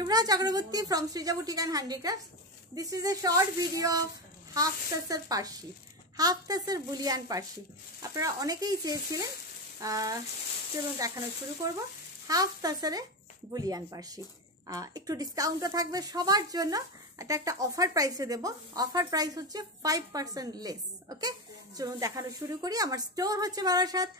Shubhra Chakraborty from Srija Boutique and Handicrafts. This is a short video of half tassel parshi, half tassel bullion parshi. আপনারা অনেকেই চেয়েছিলেন, চলুন দেখানো শুরু করব। হাফ তাসারে বুলিয়ান পার্সি, একটু ডিসকাউন্টও থাকবে সবার জন্য। এটা একটা অফার প্রাইসে দেব। অফার প্রাইস হচ্ছে 5% লেস। ওকে, চলুন দেখানো শুরু করি। আমার স্টোর হচ্ছে বারাসাত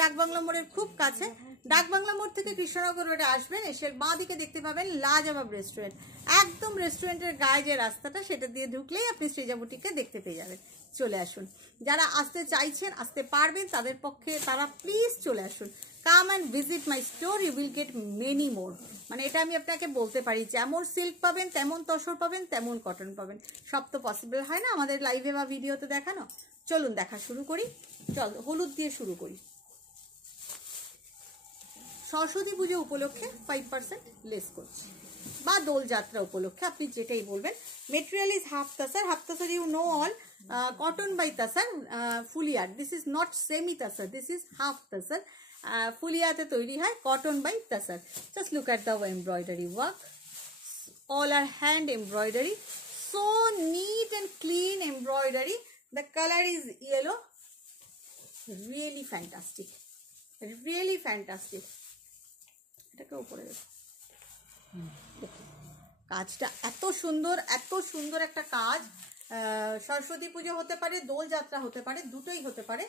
ডাকবাংলা মোড়ের খুব কাছে। ডাকবাংলা মোড় থেকে কৃষ্ণনগর রোডে আসবেন, এসে বাঁ দিকে দেখতে পাবেন লাজবাব রেস্টুরেন্ট। একদম রেস্টুরেন্টের গায়ে যে রাস্তাটা, সেটা দিয়ে ঢুকলেই আপনি সৃজা বুটিককে দেখতে পেয়ে যাবেন। চলে আসুন, যারা আসতে চাইছেন, আসতে পারবেন, তাদের পক্ষে তারা প্লিজ চলে আসুন। Come and visit my store, you will get many more. মানে এটা আমি আপনাকে বলতে পারি, যেমন সিল্ক পাবেন, তেমন তসর পাবেন, তেমন কটন পাবেন। সব তো পসিবল হয় না আমাদের লাইভে বা ভিডিওতে দেখানো। চলুন দেখা শুরু করি। চল, হলুদ দিয়ে শুরু করি। সরস্বতী পুজো উপলক্ষে 5% লেস করছি, বা দোলযাত্রা উপলক্ষে, আপনি যেটাই বলবেন। Material is half tussar. Half tussar you know all, cotton by tussar, ফুলিয়ার। This is not semi tussar, this is half tussar. ফুলিয়াতে তৈরি হয়, cotton by tussar. Just look at the embroidery work, all are hand embroidery, so neat and clean embroidery. The color is yellow, really fantastic, really fantastic. এটাকে উপরে দেখো, কাজটা এত সুন্দর একটা কাজ। সরস্বতী পুজো হতে পারে, দোলযাত্রা হতে পারে, দুটোই হতে পারে।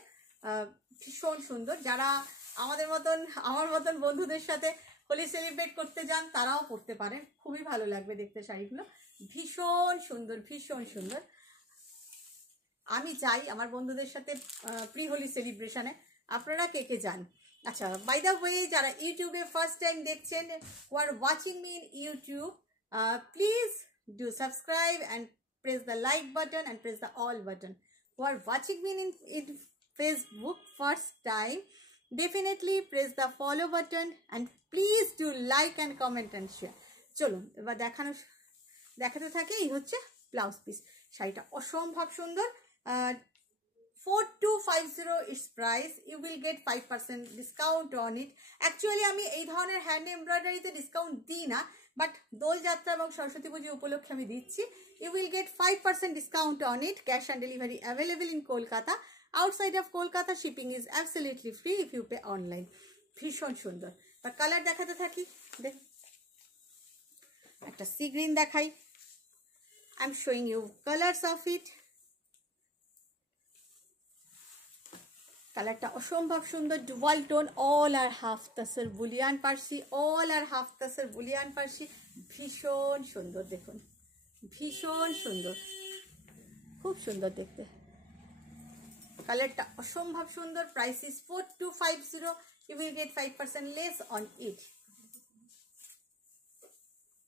ভীষণ সুন্দর। যারা আমার মতন বন্ধুদের সাথে হোলি সেলিব্রেট করতে যান, তারাও পরতে পারেন। খুবই ভালো লাগবে দেখতে শাড়িগুলো। ভীষণ সুন্দর, ভীষণ সুন্দর। আমি চাই আমার বন্ধুদের সাথে প্রি হোলি সেলিব্রেশনে আপনারা কে কে যান। আচ্ছা, বাই দ্য ওয়ে, যারা ইউটিউবে ফার্স্ট টাইম দেখছেন, who are watching me in YouTube, please do subscribe and press the like button and press the all button. Who are watching me in Facebook first time, definitely press the follow button and please do like and comment and share. চলুন এবার দেখাতে থাকি। এই হচ্ছে blouse piece. শাড়িটা অসম্ভব সুন্দর। 4250 its price. You will get 5% discount on it. Actually আমি এই ধরনের হ্যান্ড এমব্রয়ডারিতে ডিসকাউন্ট দিই না, বাট দোলযাত্রা এবং সরস্বতী পুজো উপলক্ষে আমি দিচ্ছি। You will get 5% discount on it. Cash on delivery available in Kolkata. Outside of Kolkata, shipping is absolutely free if you pay online. ভীষণ সুন্দর। বা কালার দেখাতে থাকি। দেখ, একটা সি গ্রিন দেখাই। I am showing you colors of it. কালারটা অসম্ভব সুন্দর, ডুয়াল টোন। অল আর হাফ তাসার বুলিয়ান পার্সি, অল আর হাফ তাসার বুলিয়ান পার্সি। ভীষণ সুন্দর, দেখুন ভীষণ সুন্দর, খুব সুন্দর দেখতে। কালারটা অসম্ভব সুন্দর। Price is 4250। You will get 5% less on it.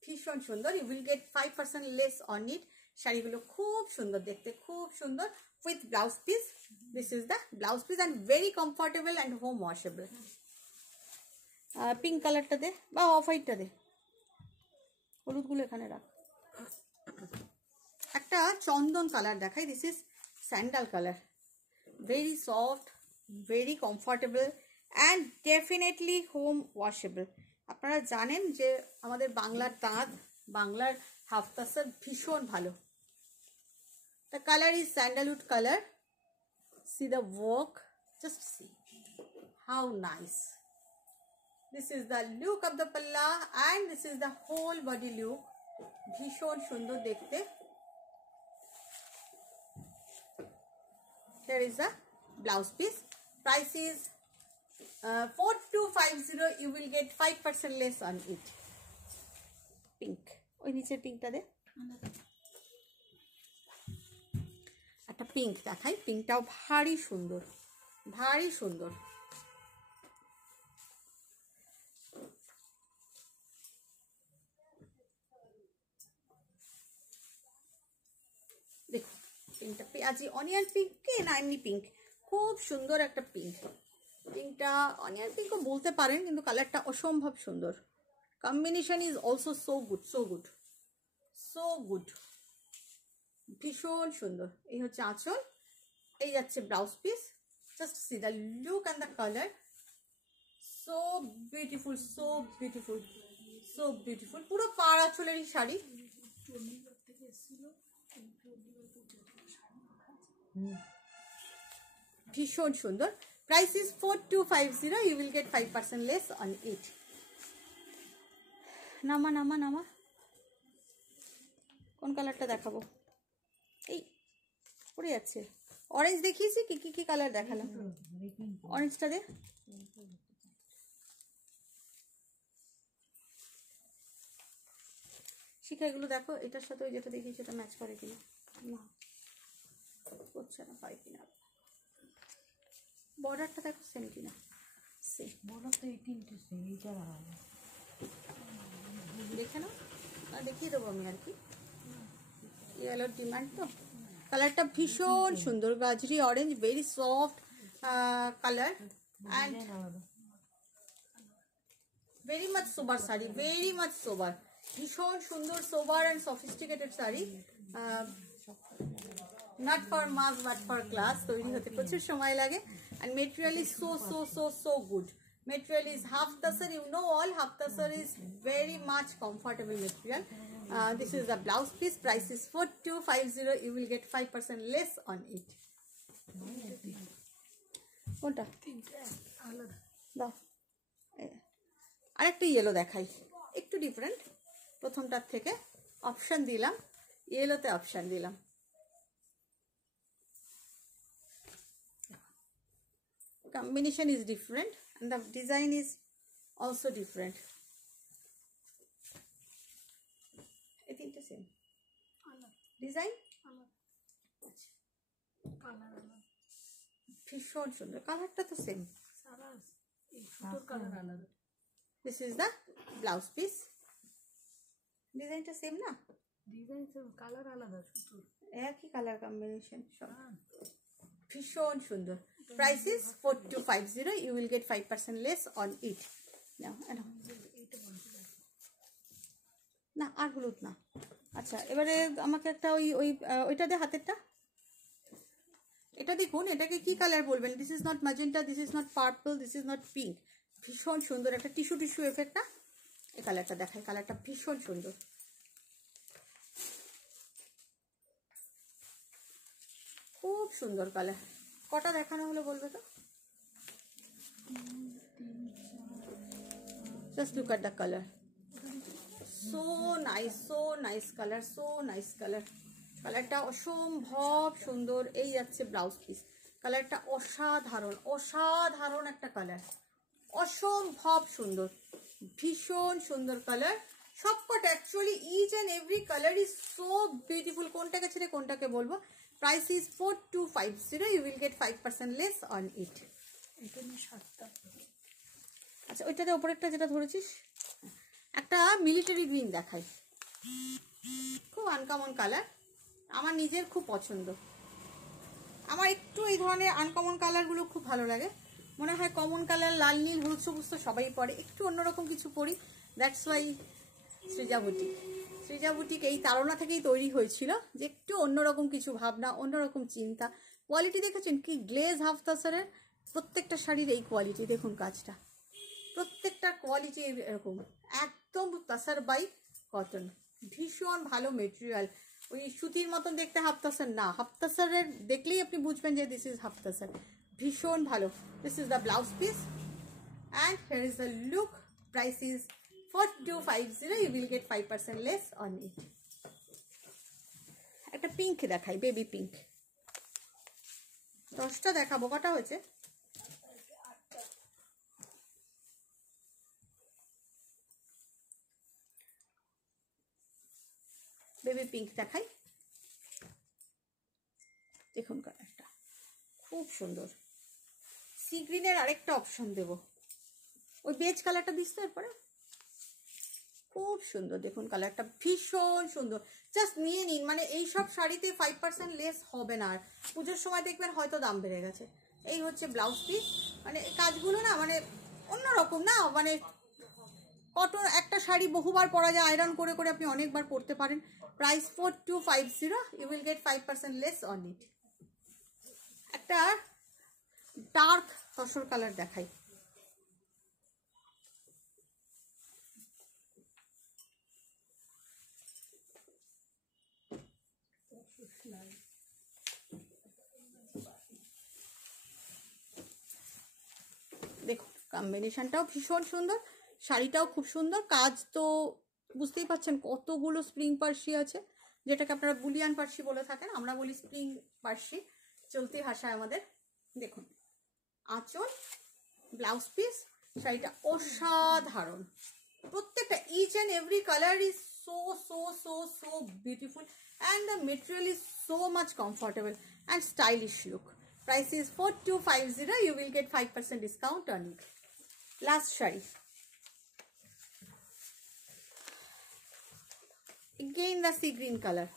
ভীষণ সুন্দর, you will get 5% less on it. শাড়িগুলো খুব সুন্দর দেখতে, খুব সুন্দর। with blouse piece. This is the blouse piece and very comfortable and home washable. Pink কালারটা দে, বা অফ হোয়াইটটা দে, হলুদগুলো এখানে রাখ। একটা চন্দন কালার দেখাই। This is sandal colour. Very soft, very comfortable and definitely home washable. আপনারা জানেন যে আমাদের বাংলার তাঁত, বাংলার হাফ তাসার ভীষণ ভালো। The color is sandalwood color. See the work, just see how nice. This is the look of the palla and this is the whole body look. ভীষণ সুন্দর দেখতে। Here is the blouse piece. Price is 4250. You will get 5% less on it. Pink. ওই নিচের পিঙ্কটা দে। একটা pink দেখাই। পিঙ্কটাও ভারী সুন্দর, ভারী সুন্দর। দেখুন পিঙ্কটা পেঁয়াজি অনিয়ন পিঙ্ক না এমনি পিঙ্ক, খুব সুন্দর একটা পিঙ্ক। পিঙ্কটা অনিয়ন পিঙ্কও বলতে পারেন, কিন্তু কালারটা অসম্ভব সুন্দর। Combination is also so good, so good, so good. ভীষণ সুন্দর। এই হচ্ছে আঁচল, এই যাচ্ছে blouse piece. Just see the look and the colour, so beautiful, so beautiful. So beautiful, পুরো পাড় আঁচলেরই শাড়ি। ভীষণ সুন্দর। Price is 4250, you will get 5% less on it. নামা নামা নামা, কোন কালারটা দেখাবো? এই পড়ে যাচ্ছে। অরেঞ্জ দেখিয়েছি, কি কি কি কালার দেখালাম? অরেঞ্জটা দে। শিখা এগুলো দেখো, এটার সাথে ওই যেটা দেখিয়েছি এটা ম্যাচ করে কিনা। না করছে না, পাই কিনা। বর্ডারটা দেখো সেম কিনা। সেম বর্ডার তো 18 সেম, এইটা দেখে নাও, দেখিয়ে দেবো আমি আর কি। ইয়েলোর ডিমান্ড তো। কালারটা ভীষণ সুন্দর, গাজরি orange, very soft colour and very much sober sari, very much sober. ভীষণ সুন্দর sober and sophisticated sari. Not for mass but for class. তৈরি হতে প্রচুর সময় লাগে। And material is so so so so good. Material is half tussar. You know all half tussar is very much comfortable material. This is the blouse piece. Price is 4250. You will get 5% less on it. কোনটা দাও, আরেকটা yellow দেখাই, একটু different. প্রথমটার থেকে option দিলাম, ইয়েলোতে option দিলাম। Combination is different and the design is also different. I think the same design. ভীষণ সুন্দর, কালারটা তো same. This is the blouse piece. ডিজাইনটা সেম না? ডিজাইন সেম, কালার আলাদা, সুতোর একই কালার কম্বিনেশন সব। ভীষণ সুন্দর। Price is 4250. You will get 5% less on it. না আর হলুদ না। আচ্ছা এবারে আমাকে একটা ওইটা দে, হাতেরটা। এটা দেখুন, এটাকে কি কালার বলবেন? This is not magenta, this is not purple, this is not pink. ভীষণ সুন্দর একটা টিস্যু টিস্যু এফেক্ট না? এই কালারটা দেখাই, কালারটা ভীষণ সুন্দর। খুব সুন্দর কালার। কটা দেখানো হলো বলবে তো? Just look at the color. So nice color, so nice color. কালারটা অসম্ভব সুন্দর। এই যাচ্ছে ব্লাউজ পিস। কালারটা অসাধারণ, অসাধারণ একটা কালার, অসম্ভব সুন্দর, ভীষণ সুন্দর কালার সবকটা। Actually each and every colour is so beautiful. কোনটাকে ছেড়ে কোনটাকে বলবো? Price is 4250. You will get 5% less on it. আচ্ছা ওইটাতে ওপরেরটা যেটা ধরেছিস, একটা মিলিটারি গ্রিন দেখাই, খুব আনকমন কালার, আমার নিজের খুব পছন্দ। আমার একটু এই ধরনের আনকমন কালারগুলো খুব ভালো লাগে। মনে হয় কমন কালার লাল নীল হলুদ সবুজ তো সবাই পরে, একটু অন্যরকম কিছু পরি। That's why Srija boutique. Srija boutique এই তাড়না থেকেই তৈরি হয়েছিল, যে একটু অন্যরকম কিছু ভাবনা, অন্যরকম চিন্তা। কোয়ালিটি দেখেছেন কি গ্লেজ হাফ তাসারের? প্রত্যেকটা শাড়ির এই কোয়ালিটি দেখুন, কাজটা প্রত্যেকটা কোয়ালিটি এরকম, একদম তাসার বাই কটন। ভীষণ ভালো মেটেরিয়াল। ওই সুতির মতন দেখতে হাফ তাসার না, হাফ তাসারের দেখলেই আপনি বুঝবেন যে দিস ইজ হাফ তাসার। ভীষণ ভালো। This is the blouse piece and here is the look. Price is 4250. You will get 5% less on it. একটা পিঙ্ক দেখাই, বেবি পিঙ্ক। 10টা দেখাবো, কটা হয়েছে? বেবি পিঙ্ক দেখাই, দেখুন কালারটা খুব সুন্দর। সি গ্রিনের আরেকটা অপশন দেব, ওই বেজ কালারটা দিস তো এরপরে। খুব সুন্দর দেখুন কালারটা, ভীষণ সুন্দর। জাস্ট নিয়ে নিন, মানে এইসব শাড়িতে 5% লেস হবে না। আর পুজোর সময় দেখবেন হয়তো দাম বেড়ে গেছে। এই হচ্ছে ব্লাউজ পিস। মানে কাজগুলো না মানে অন্যরকম না, মানে কটন একটা শাড়ি বহুবার পরা যায়, আয়রন করে করে আপনি অনেকবার পরতে পারেন। Price 4250. You will get 5% less on it. একটা ডার্ক তসর কালার দেখাই, দেখুন কম্বিনেশনটাও ভীষণ সুন্দর, শাড়িটাও খুব সুন্দর, কাজ তো বুঝতেই পারছেন কতগুলো স্প্রিং পার্সি আছে, যেটাকে আপনারা বুলিয়ান পার্সি বলে থাকেন, আমরা বলি স্প্রিং পার্সি চলতি ভাষায় আমাদের। দেখুন আঁচল, ব্লাউজ পিস, শাড়িটা অসাধারণ, প্রত্যেকটা each and every colour is so so so so beautiful and the material is so much comfortable and stylish look. Price is 4250. You will get 5% discount on it. Last shari, again the sea green color.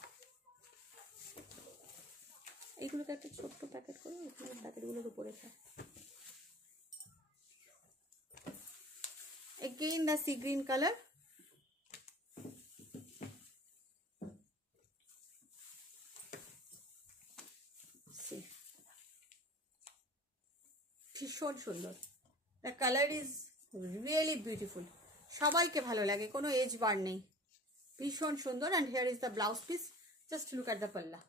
এইগুলোকে একটা ছোট্ট packet করে প্যাকেটগুলোর উপরে থাকে। Again the sea green color. ভীষণ সুন্দর, the colour is really beautiful, সবাইকে ভালো লাগে, কোনো এজ বার নেই, ভীষণ সুন্দর। And here is the blouse piece, just look at the পাল্লা,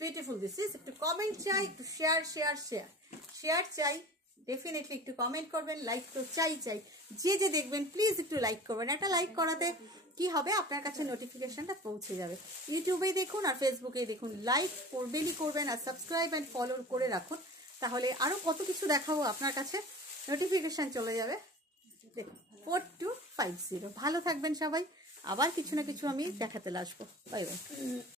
বিউটিফুল দিস ইজ। একটু কমেন্ট চাই, একটু শেয়ার শেয়ার শেয়ার শেয়ার চাই, ডেফিনেটলি একটু কমেন্ট করবেন, লাইক তো চাই চাই, যে যে দেখবেন প্লিজ একটু লাইক করবেন, একটা লাইক করাতে কি হবে আপনার কাছে নোটিফিকেশনটা পৌঁছে যাবে। ইউটিউবেই দেখুন আর ফেসবুকেই দেখুন, লাইক করবেনই করবেন, আর সাবস্ক্রাইব অ্যান্ড ফলো করে রাখুন, তাহলে আরও কত কিছু দেখাবো আপনার কাছে নোটিফিকেশান চলে যাবে। দেখুন 4250। ভালো থাকবেন সবাই, আবার কিছু না কিছু আমি দেখাতে আসবো। Bye bye.